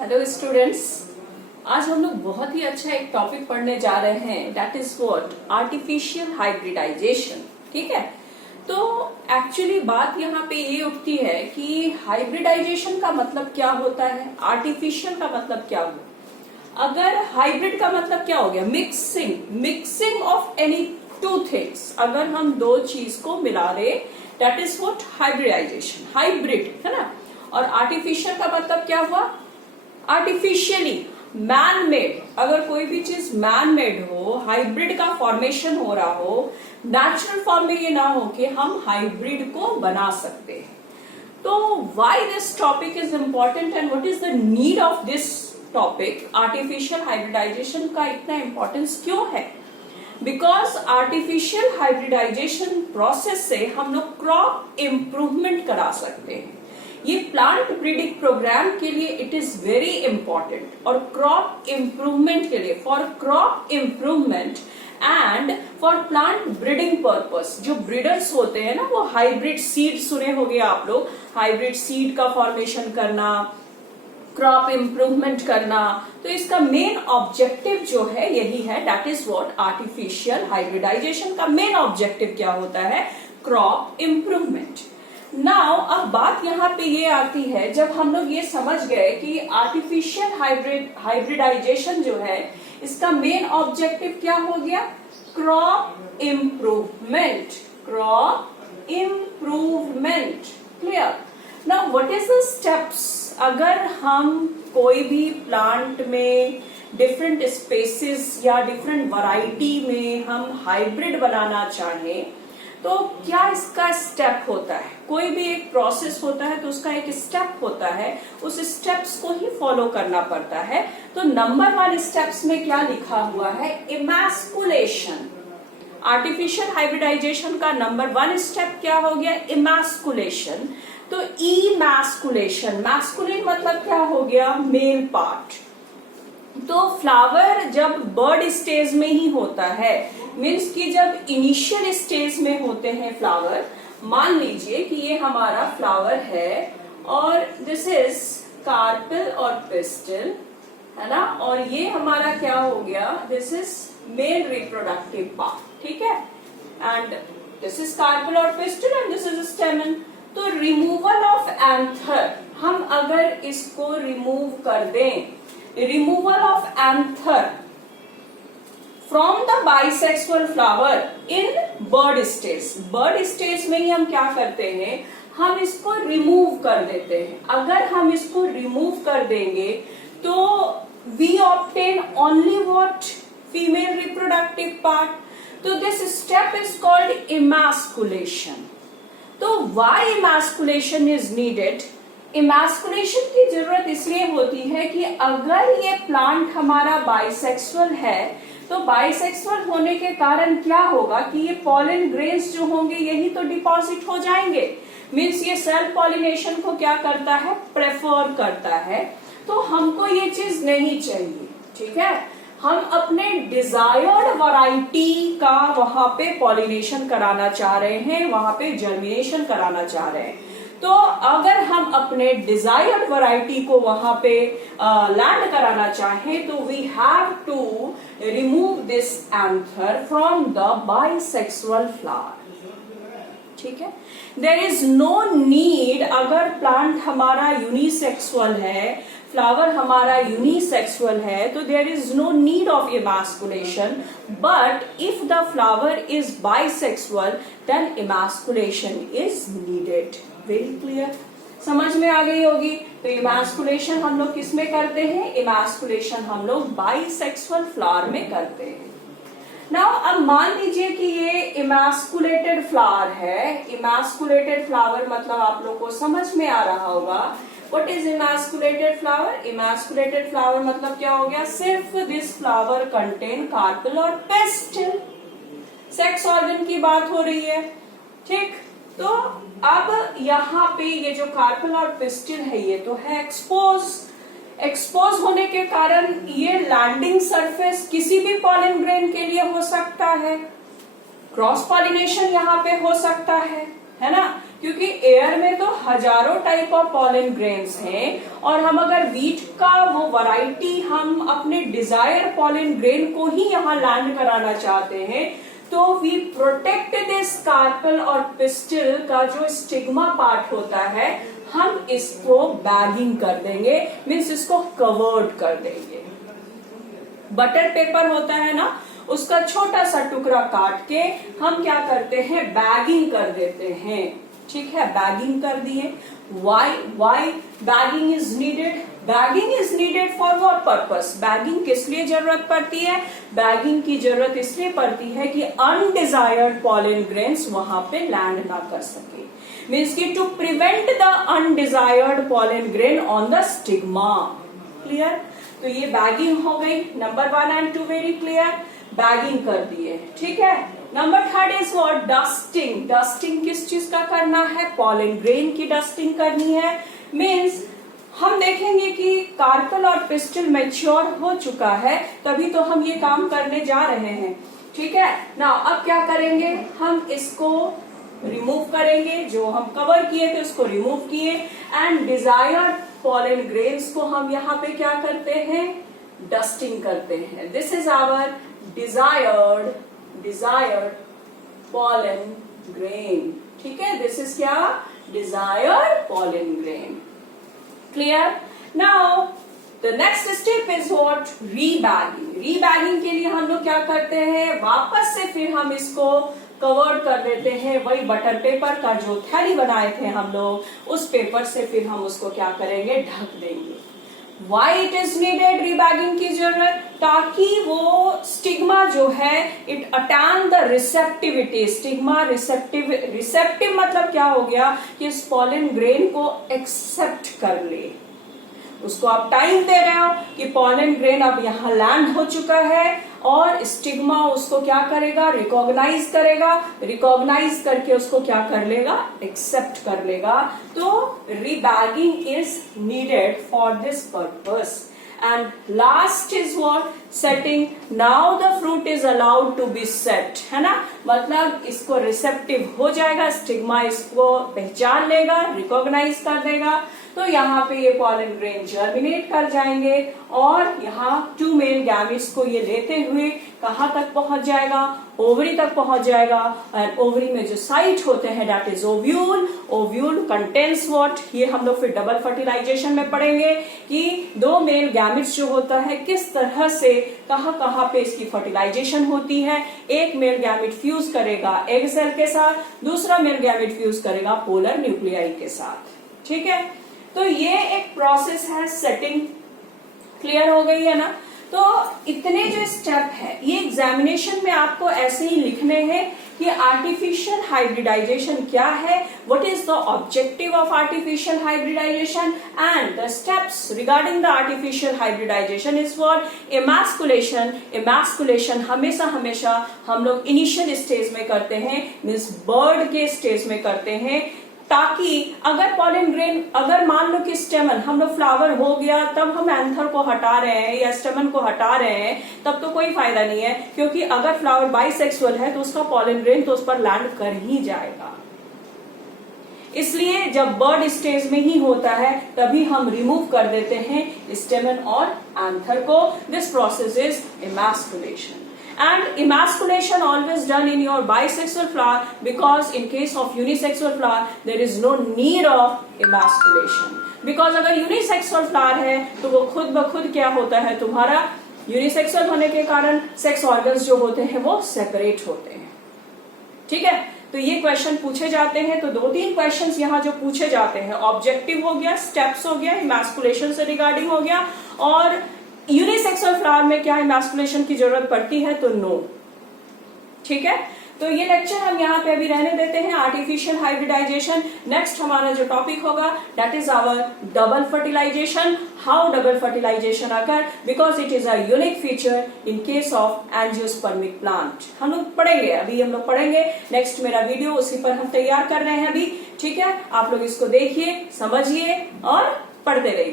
Hello students, आज हम लोग बहुत ही अच्छा एक टॉपिक पढ़ने जा रहे हैं, that is what artificial hybridization. ठीक है, तो एक्चुअली बात यहाँ पे ये उठती है कि हाइब्रिडाइजेशन का मतलब क्या होता है, आर्टिफिशियल का मतलब क्या हुआ। अगर हाइब्रिड का मतलब क्या हो गया, mixing of any two things. अगर हम दो चीज को मिला रहे, that is what hybridization, hybrid है ना। और आर्टिफिशियल का मतलब क्या हुआ, आर्टिफिशियली मैन मेड। अगर कोई भी चीज मैन मेड हो, हाइब्रिड का फॉर्मेशन हो रहा हो, नेचुरल फॉर्म में ये ना हो कि हम हाइब्रिड को बना सकते हैं। तो why this topic is important and what is the need of this topic, artificial hybridization का इतना इंपॉर्टेंस क्यों है। बिकॉज आर्टिफिशियल हाइब्रिडाइजेशन प्रोसेस से हम लोग क्रॉप इम्प्रूवमेंट करा सकते हैं। ये प्लांट ब्रीडिंग प्रोग्राम के लिए इट इज वेरी इंपॉर्टेंट, और क्रॉप इम्प्रूवमेंट के लिए, for crop improvement and for plant breeding purpose. जो ब्रीडर्स होते हैं ना, वो हाइब्रिड सीड सुने होंगे आप लोग, हाइब्रिड सीड का फॉर्मेशन करना, क्रॉप इम्प्रूवमेंट करना। तो इसका मेन ऑब्जेक्टिव जो है यही है, that is what artificial hybridization का मेन ऑब्जेक्टिव क्या होता है, क्रॉप इम्प्रूवमेंट। नाउ अब बात यहाँ पे ये आती है, जब हम लोग ये समझ गए कि आर्टिफिशियल हाइब्रिडाइजेशन जो है इसका मेन ऑब्जेक्टिव क्या हो गया, crop improvement, crop improvement. Clear. Now what is the steps. अगर हम कोई भी प्लांट में डिफरेंट स्पेसिस या डिफरेंट वैरायटी में हम हाइब्रिड बनाना चाहें, तो क्या इसका स्टेप होता है। कोई भी एक प्रोसेस होता है तो उसका एक स्टेप होता है, उस स्टेप्स को ही फॉलो करना पड़ता है। तो नंबर 1 स्टेप्स में क्या लिखा हुआ है, इमैस्कुलेशन। आर्टिफिशियल हाइब्रिडाइजेशन का नंबर 1 स्टेप क्या हो गया, इमैस्कुलेशन। तो इमैस्कुलेशन, मैस्कुलिन मतलब क्या हो गया, मेल पार्ट। तो फ्लावर जब बर्ड स्टेज में ही होता है, मीन्स कि जब इनिशियल स्टेज में होते हैं फ्लावर, मान लीजिए कि ये हमारा फ्लावर है और दिस इज कार्पेल और पिस्टिल, है ना, और ये हमारा क्या हो गया, this is male reproductive part. ठीक है, एंड दिस इज कार्पेल और पिस्टिल एंड दिस इज स्टेमन। तो रिमूवल ऑफ एंथर, हम अगर इसको रिमूव कर दें, removal of anther from the bisexual flower in bud stage. Bud stage में ही हम क्या करते हैं, हम इसको रिमूव कर देते हैं। अगर हम इसको रिमूव कर देंगे तो we obtain only what, female reproductive part. तो this step is called emasculation. तो why emasculation is needed. Emasculation की जरूरत इसलिए होती है कि अगर ये प्लांट हमारा बाइसेक्सुअल है, तो बाइसेक्सुअल होने के कारण क्या होगा कि ये पॉलन ग्रेन्स जो होंगे यही तो डिपॉजिट हो जाएंगे। मीन्स ये सेल्फ पॉलिनेशन को क्या करता है, प्रेफर करता है। तो हमको ये चीज नहीं चाहिए। ठीक है, हम अपने डिजायर्ड वैरायटी का वहां पे पॉलिनेशन कराना चाह रहे हैं, वहां पे जर्मिनेशन कराना चाह रहे हैं। तो अगर हम अपने डिजायर्ड वैरायटी को वहां पे लैंड कराना चाहें, तो we have to remove this anther from the bisexual flower. ठीक है, देयर इज नो नीड, अगर प्लांट हमारा यूनिसेक्सुअल है, फ्लावर हमारा यूनिसेक्सुअल है, तो there is no need of emasculation. But if the flower is bisexual, then emasculation is needed. Very clear, समझ में आ गई होगी। तो इमैस्कुलेशन हम लोग किस में करते हैं, इमैस्कुलेशन हम लोग बाइसेक्सुअल फ्लावर में करते हैं। नाउ अब मान लीजिए कि ये इमैस्कुलेटेड फ्लावर है। इमैस्कुलेटेड फ्लावर मतलब आप लोग को समझ में आ रहा होगा, व्हाट इज इमैस्कुलेटेड फ्लावर। इमैस्कुलेटेड फ्लावर मतलब क्या हो गया, सिर्फ दिस फ्लावर कंटेन कार्पेल और पेस्टिल। सेक्स ऑर्गन की बात हो रही है। ठीक, तो अब यहाँ पे ये जो कार्पेल और पिस्टिल है ये तो है एक्सपोज होने के कारण ये लैंडिंग सरफेस किसी भी पॉलन ग्रेन के लिए हो सकता है, क्रॉस पॉलिनेशन यहाँ पे हो सकता है ना। क्योंकि एयर में तो हजारों टाइप ऑफ पॉलन ग्रेन्स हैं, और हम अगर वीट का वो वैरायटी हम अपने डिजायर पॉलन ग्रेन को ही यहाँ लैंड कराना चाहते हैं, तो वी प्रोटेक्ट दिस कार्पल और पिस्टिल का जो स्टिग्मा पार्ट होता है, हम इसको बैगिंग कर देंगे, मीन्स इसको कवर्ड कर देंगे। बटर पेपर होता है ना, उसका छोटा सा टुकड़ा काट के हम क्या करते हैं, बैगिंग कर देते हैं। ठीक है, बैगिंग कर दिए। Why bagging is needed? Bagging is needed for what purpose? Bagging किस लिए जरूरत पड़ती है? बैगिंग की जरूरत इसलिए पड़ती है कि अनडिजायर्ड पॉलन ग्रेन्स वहां पे लैंड ना कर सके, मीन्स की to prevent the undesired pollen grain on the stigma. Clear? तो ये बैगिंग हो गई। Number 1 and 2 very clear, bagging कर दिए। ठीक है, number 3 is what? Dusting. Dusting किस चीज का करना है? पॉलन ग्रेन की डस्टिंग करनी है। मीन्स हम देखेंगे कि कार्पल और पिस्टिल मैच्योर हो चुका है, तभी तो हम ये काम करने जा रहे हैं। ठीक है ना, अब क्या करेंगे, हम इसको रिमूव करेंगे, जो हम कवर किए थे उसको रिमूव किए, एंड डिजायर्ड पॉलन ग्रेन्स को हम यहाँ पे क्या करते हैं, डस्टिंग करते हैं। This is our desired pollen grain. ठीक है, दिस इज क्या? Desired pollen grain. Clear? Now the next step is what? Rebagging. Rebagging के लिए हम लोग क्या करते हैं, वापस से फिर हम इसको कवर्ड कर देते हैं, वही बटर पेपर का जो थैली बनाए थे हम लोग, उस पेपर से फिर हम उसको क्या करेंगे, ढक देंगे। Why it is needed? Rebagging की जरूरत, ताकि वो स्टिग्मा जो है it attain the receptivity. Stigma receptive मतलब क्या हो गया कि इस पॉलन ग्रेन को एक्सेप्ट कर ले। उसको आप टाइम दे रहे हो कि पॉलन ग्रेन अब यहाँ लैंड हो चुका है, और स्टिग्मा उसको क्या करेगा, रिकॉग्नाइज करेगा। रिकॉग्नाइज करके उसको क्या कर लेगा, एक्सेप्ट कर लेगा। तो rebagging is needed for this purpose. And last is what? Setting. Now the fruit is allowed to be set, है ना, मतलब इसको रिसेप्टिव हो जाएगा, स्टिग्मा इसको पहचान लेगा, रिकॉग्नाइज कर देगा, तो यहाँ पे ये पॉलन ग्रेन जर्मिनेट कर जाएंगे, और यहाँ 2 मेल गैमेट्स को ये लेते हुए कहाँ तक पहुंच जाएगा, ओवरी तक पहुंच जाएगा। एंड ओवरी में जो साइट होते हैं that is ovule. Ovule contains what? ये हम लोग फिर डबल फर्टिलाइजेशन में पढ़ेंगे कि 2 मेल गैमेट्स जो होता है किस तरह से कहाँ पे इसकी फर्टिलाइजेशन होती है। एक मेल गैमेट फ्यूज करेगा एग सेल के साथ, दूसरा मेल गैमेट फ्यूज करेगा पोलर न्यूक्लियाई के साथ। ठीक है, तो ये एक प्रोसेस है सेटिंग। क्लियर हो गई है ना? तो इतने जो स्टेप है ये एग्जामिनेशन में आपको ऐसे ही लिखने हैं कि आर्टिफिशियल हाइब्रिडाइजेशन क्या है, what is the objective of artificial hybridization, and the steps regarding the artificial hybridization is what? Emasculation. Emasculation हमेशा हम लोग इनिशियल स्टेज में करते हैं, मीन्स बर्ड के स्टेज में करते हैं, ताकि अगर पॉलन ग्रेन, अगर मान लो कि स्टेमन, हम लोग फ्लावर हो गया तब हम एंथर को हटा रहे हैं या स्टेमन को हटा रहे हैं, तब तो कोई फायदा नहीं है, क्योंकि अगर फ्लावर बाइसेक्सुअल है तो उसका पॉलन ग्रेन तो उस पर लैंड कर ही जाएगा। इसलिए जब बर्ड स्टेज में ही होता है तभी हम रिमूव कर देते हैं स्टेमन और एंथर को। This process is emasculation. And emasculation always done in your bisexual flower, because in case of unisexual flower there is no need of emasculation. Because अगर यूनिसेक्सुअल फ्लावर है तो वो खुद ब खुद क्या होता है, तुम्हारा यूनिसेक्सुअल होने के कारण सेक्स ऑर्गन्स जो होते हैं वो सेपरेट होते हैं. ठीक है, तो ये क्वेश्चन पूछे जाते हैं. तो 2-3 क्वेश्चंस यहाँ जो पूछे जाते हैं, ऑब्जेक्टिव हो गया, स्टेप्स हो गया, इमैस्कुलेशन से रिगार्डिंग हो गया, और यूनिसेक्सुअल फ्लावर में क्या इमैस्कुलेशन की जरूरत पड़ती है, तो नो. ठीक है, तो ये लेक्चर हम यहाँ पे अभी रहने देते हैं, आर्टिफिशियल हाइब्रिडाइजेशन. नेक्स्ट हमारा जो टॉपिक होगा that is our double fertilization. How double fertilization occur, because it is a unique feature in case of angiospermic plant. हम लोग पढ़ेंगे, अभी हम लोग पढ़ेंगे. नेक्स्ट मेरा वीडियो उसी पर हम तैयार कर रहे हैं अभी. ठीक है, आप लोग इसको देखिए, समझिए और पढ़ते रहिए.